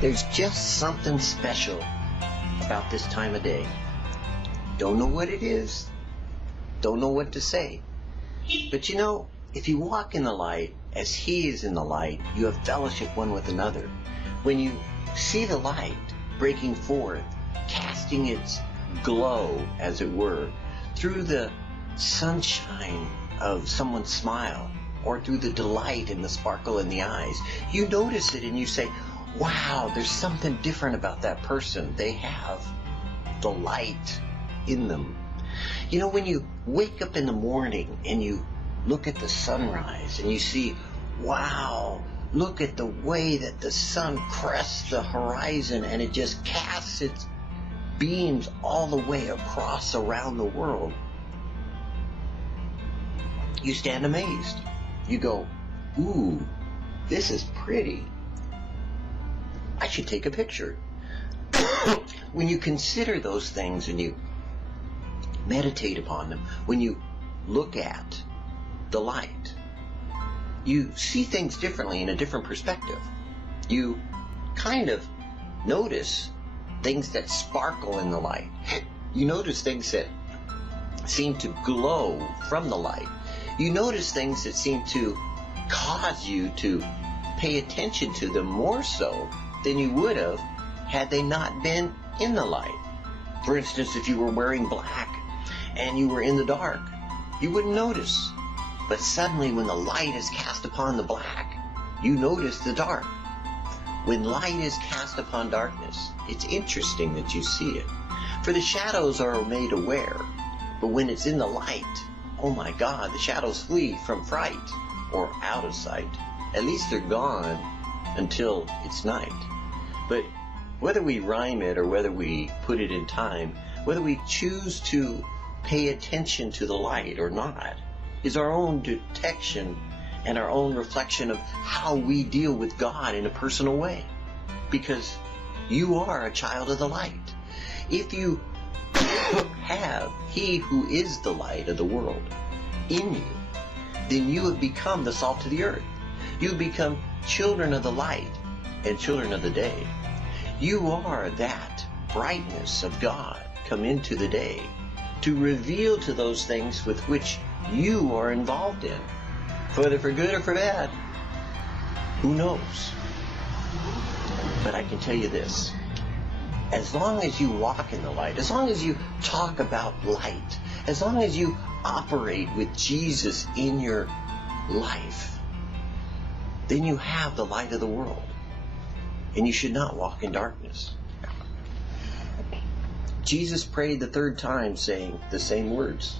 There's just something special about this time of day. Don't know what it is. Don't know what to say. But you know, if you walk in the light as He is in the light, you have fellowship one with another. When you see the light breaking forth, casting its glow, as it were, through the sunshine of someone's smile, or through the delight and the sparkle in the eyes, you notice it and you say, wow, there's something different about that person. They have the light in them. You know, when you wake up in the morning and you look at the sunrise and you see, wow, look at the way that the sun crests the horizon and it just casts its beams all the way across around the world. You stand amazed. You go, ooh, this is pretty. I should take a picture. When you consider those things and you meditate upon them, when you look at the light, you see things differently in a different perspective. You kind of notice things that sparkle in the light. You notice things that seem to glow from the light. You notice things that seem to cause you to pay attention to them more so than you would have had they not been in the light. For instance, if you were wearing black and you were in the dark, you wouldn't notice. But suddenly when the light is cast upon the black, you notice the dark. When light is cast upon darkness, it's interesting that you see it. For the shadows are made aware, but when it's in the light, oh my God, the shadows flee from fright or out of sight. At least they're gone until it's night. But whether we rhyme it or whether we put it in time, whether we choose to pay attention to the light or not, is our own detection and our own reflection of how we deal with God in a personal way. Because you are a child of the light. If you have He who is the light of the world in you, then you have become the salt of the earth. You have become children of the light and children of the day. You are that brightness of God come into the day to reveal to those things with which you are involved in, whether for good or for bad. Who knows? But I can tell you this. As long as you walk in the light, as long as you talk about light, as long as you operate with Jesus in your life, then you have the light of the world. And you should not walk in darkness. Jesus prayed the third time, saying the same words.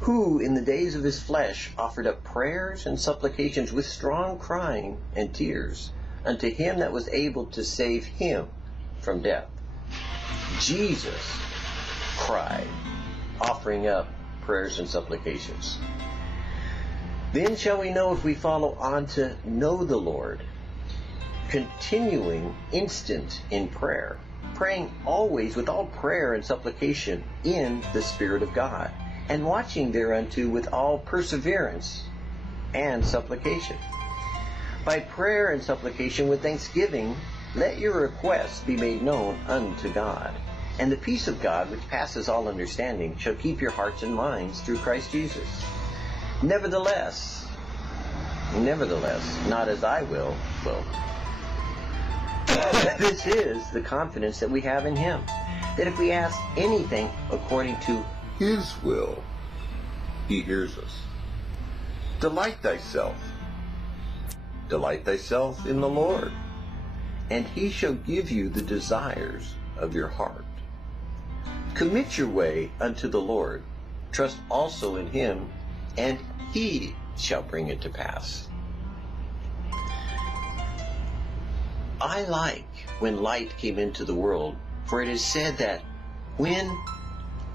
Who in the days of his flesh offered up prayers and supplications with strong crying and tears unto him that was able to save him from death. Jesus cried, offering up prayers and supplications. Then shall we know if we follow on to know the Lord, continuing instant in prayer, praying always with all prayer and supplication in the Spirit of God, and watching thereunto with all perseverance and supplication. By prayer and supplication with thanksgiving, let your requests be made known unto God. And the peace of God, which passes all understanding, shall keep your hearts and minds through Christ Jesus. Nevertheless, not as I will. This is the confidence that we have in Him, that if we ask anything according to His will, He hears us. Delight thyself in the Lord, and He shall give you the desires of your heart. Commit your way unto the Lord. Trust also in Him, and He shall bring it to pass. I like when light came into the world, for it is said that when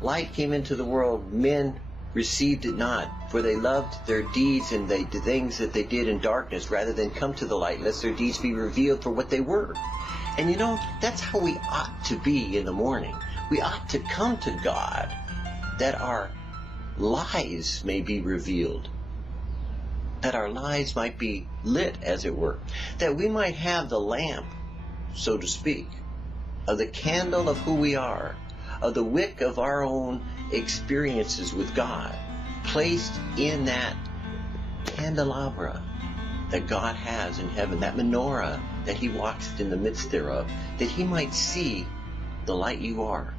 light came into the world, men received it not, for they loved their deeds and the things that they did in darkness rather than come to the light, lest their deeds be revealed for what they were. And you know, that's how we ought to be in the morning. We ought to come to God, that our lives may be revealed, that our lives might be lit, as it were, that we might have the lamp so to speak, of the candle of who we are, of the wick of our own experiences with God, placed in that candelabra that God has in heaven, that menorah that he walks in the midst thereof, that he might see the light you are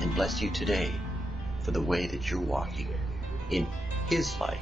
and bless you today for the way that you're walking in his light.